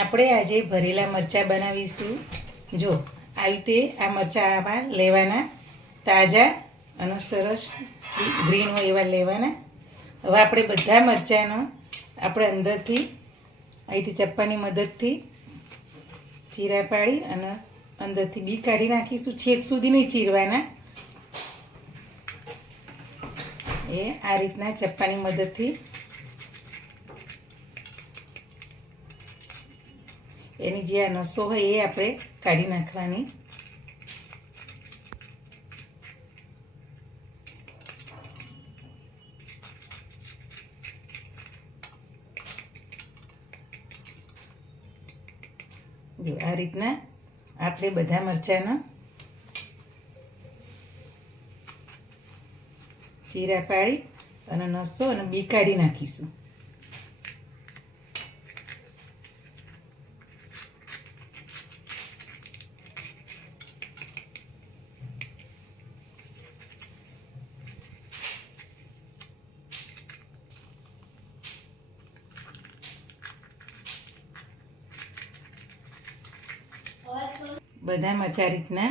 આપણે આજે ભરેલા મરચાં બનાવીશું. જો આ રીતે આ મરચાં આવા લેવાના, તાજા અને સરસ ગ્રીન હોય એવા લેવાના. હવે આપણે બધા મરચાંનો આપણે અંદરથી અહીંથી ચપ્પાની મદદથી ચીરા પાડી અને અંદરથી બી કાઢી નાખીશું. છેક સુધી નહીં ચીરવાના, એ આ રીતના ચપ્પાની મદદથી એની જે આ નસો હોય એ આપણે કાઢી નાખવાની. જો આ રીતના આપણે બધા મરચાંનો ચીરા પાડી અને નસો અને બી કાઢી નાખીશું. બધા મરચાં રીતના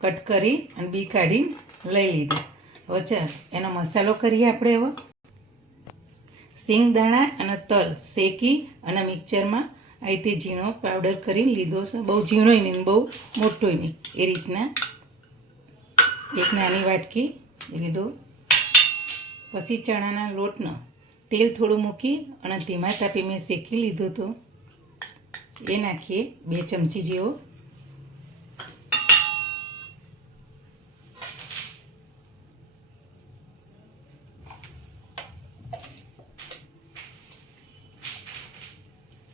કટ કરી અને બી કાઢીને લઈ લીધા. હવે ચાલ એનો મસાલો કરીએ આપણે. હવે સિંગ દાણા અને તલ શેકી અને મિક્સરમાં આ રીતે ઝીણો પાવડર કરીને લીધો છે. બહુ ઝીણોય નહીં, બહુ મોટોય નહીં, એ રીતના એક નાની વાટકી લીધો. પછી ચણાના લોટનો તેલ થોડું મૂકી અને ધીમા તાપે મેં શેકી લીધો હતો, એ નાખીએ 2 ચમચી જેવો.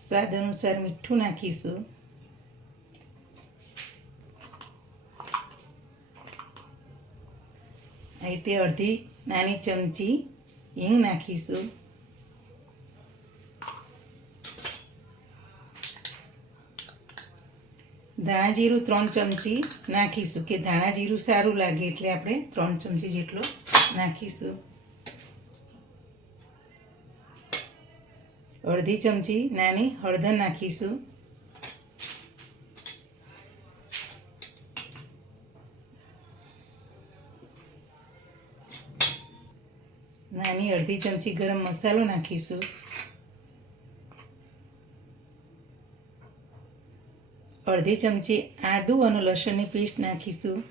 સ્વાદ અનુસાર મીઠું નાખીશું. અહીં તે અડધી નાની ચમચી હિંગ નાખીશું. ધાણા જીરું 3 ચમચી નાખીશું, કે ધાણા જીરું સારું લાગે એટલે આપણે 3 ચમચી જેટલો નાખીશું. અડધી ચમચી નાની હળદર નાખીશું. નાની અડધી ચમચી ગરમ મસાલો નાખીશું. અડધી ચમચી આદુ અને લસણની પેસ્ટ નાખીશું.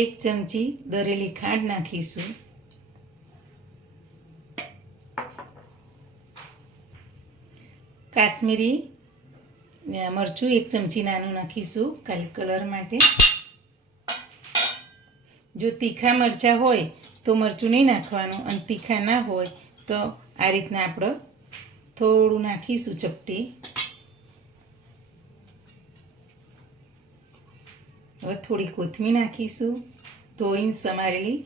એક ચમચી દરેલી ખાંડ નાખીશું. કાશ્મીરી મરચું 1 ચમચી નાનું નાખીશું, ખાલી કલર માટે. જો તીખા મરચાં હોય તો મરચું નહીં નાખવાનું, અને તીખા ના હોય તો આ રીતના આપણે થોડું નાખીશું ચપટી. હવે થોડી કોથમીર નાખીશું, ધોઈને સમારેલી.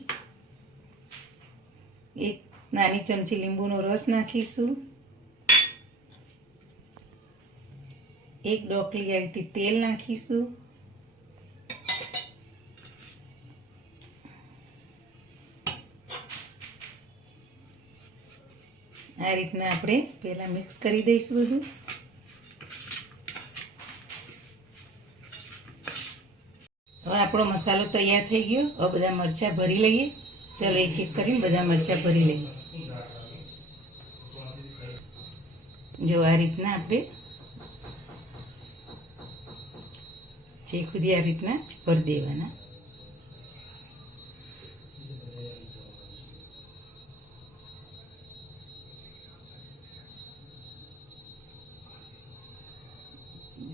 1 નાની ચમચી લીંબુનો રસ નાખીશું. 1 ડોકલી આવી રીતે તેલ નાખીશું. આ રીતના આપણે પહેલાં મિક્સ કરી દઈશું બધું. હવે આપણો મસાલો તૈયાર થઈ ગયો. હવે બધા મરચાં ભરી લઈએ. ચાલો એક એક કરીને બધા મરચાં ભરી લઈએ. જો આ રીતના આપણે જે ખુદી આ રીતના ભરી દેવાના.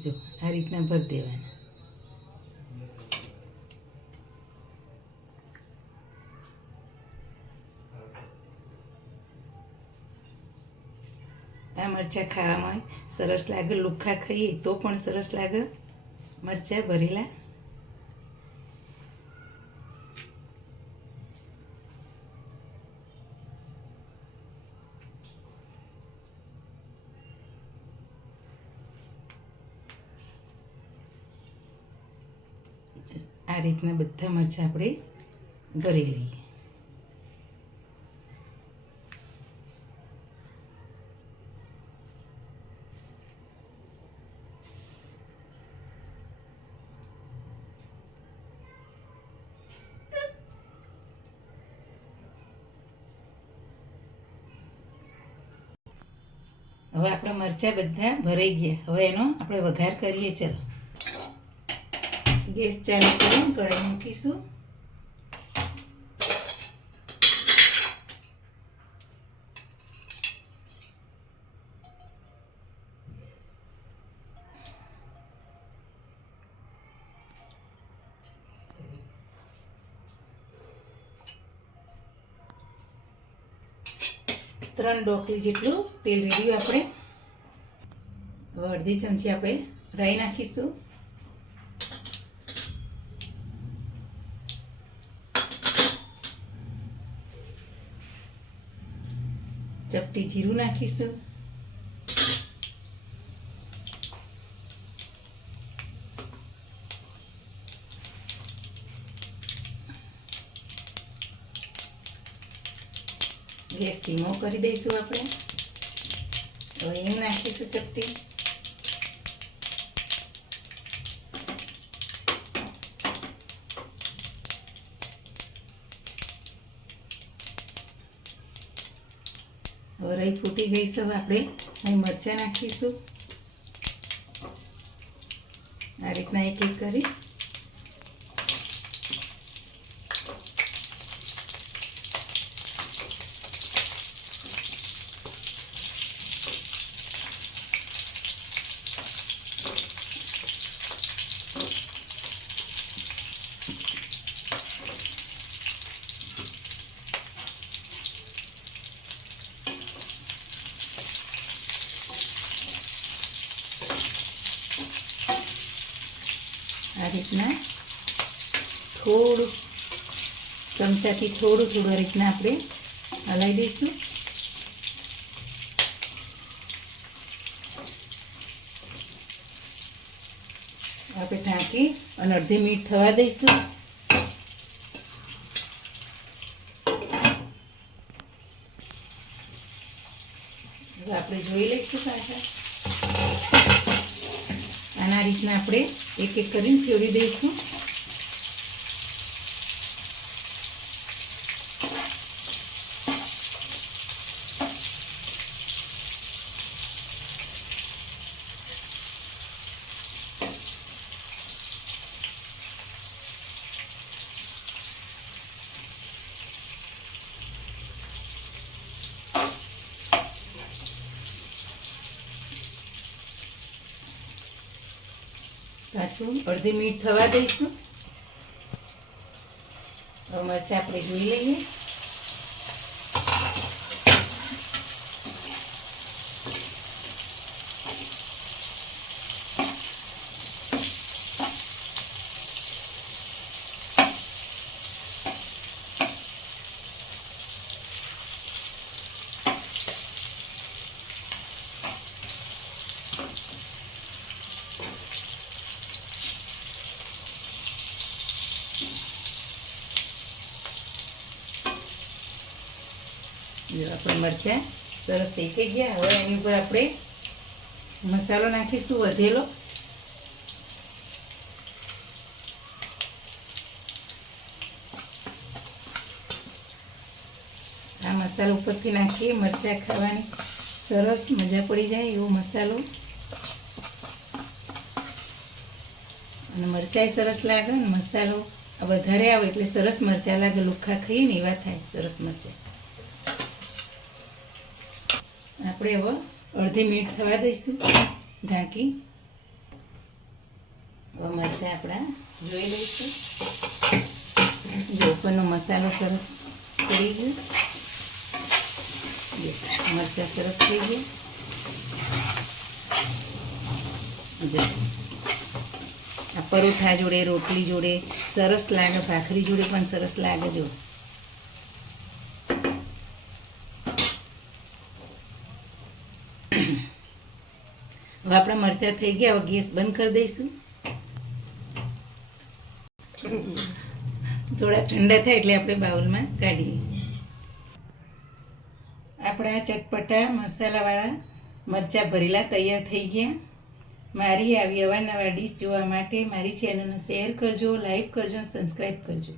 જો આ રીતના ભરી દેવાના. આ મરચાં ખાવામાં સરસ લાગે, લુખ્ખા ખાઈએ તો પણ સરસ લાગે મરચાં ભરેલા. આ રીતના બધા મરચાં આપણે ભરી લઈએ. હવે આપણા મરચાં બધા ભરાઈ ગયા. હવે એનો આપણે વઘાર કરીએ. ચલો, ગેસ ચાલુ કરી કઢાઈ મૂકીશું. ત્રણ ડોકલી જેટલું તેલ રેડ્યું આપણે. હવે અડધી ચમચી આપણે રાઈ નાખીશું. ચપટી જીરું નાખીશું. ગેસ ધીમો કરી દઈશું આપણે. હવે હિંગ નાખીશું ચપટી. હવે રાઈ ફૂટી ગઈ છે. હવે આપણે અહીં મરચાં નાખીશું. આ રીતના એક એક કરી. આ રીતના થોડું ચમચાથી થોડું આ રીતના આપણે હલાવી દઈશું. આપણે ઢાંકી અને અડધી મિનિટ થવા દઈશું. હવે આપણે જોઈ લઈશું પાછા. આના રીતના આપણે એક એક કરીને ફેરવી દઈશું. પાછું અડધી મિનિટ થવા દઈશું. હવે મરચાં આપણે જોઈ લઈએ. આપણે મરચાં સરસ શેકાઈ ગયા. હવે એની ઉપર આપણે મસાલો નાખીશું વધેલો. આ મસાલો ઉપરથી નાખીએ. મરચાં ખાવાની સરસ મજા પડી જાય એવો મસાલો. અને મરચાંય સરસ લાગે ને મસાલો વધારે આવે એટલે સરસ મરચાં લાગે. લુખ્ખા ખાઈએ ને એવા થાય સરસ મરચાં. આપણે હવે અડધી મિનિટ થવા દઈશું ઢાંકી. હવે મરચાં આપણા જોઈ લઈશું. ઉપરનો મસાલો સરસ કરી ગયો. મરચાં સરસ થઈ ગયા. આ પરોઠા જોડે, રોટલી જોડે સરસ લાગે. ભાખરી જોડે પણ સરસ લાગે. જો હવે આપણા મરચાં થઈ ગયા. હવે ગેસ બંધ કરી દઈશું. થોડા ઠંડા થાય એટલે આપણે બાઉલમાં કાઢીએ. આપણા ચટપટા મસાલાવાળા મરચાં ભરેલા તૈયાર થઈ ગયા. મારી આવી અવારનવાર ડીશ જોવા માટે મારી ચેનલને શેર કરજો, લાઈક કરજો અને સબસ્ક્રાઈબ કરજો.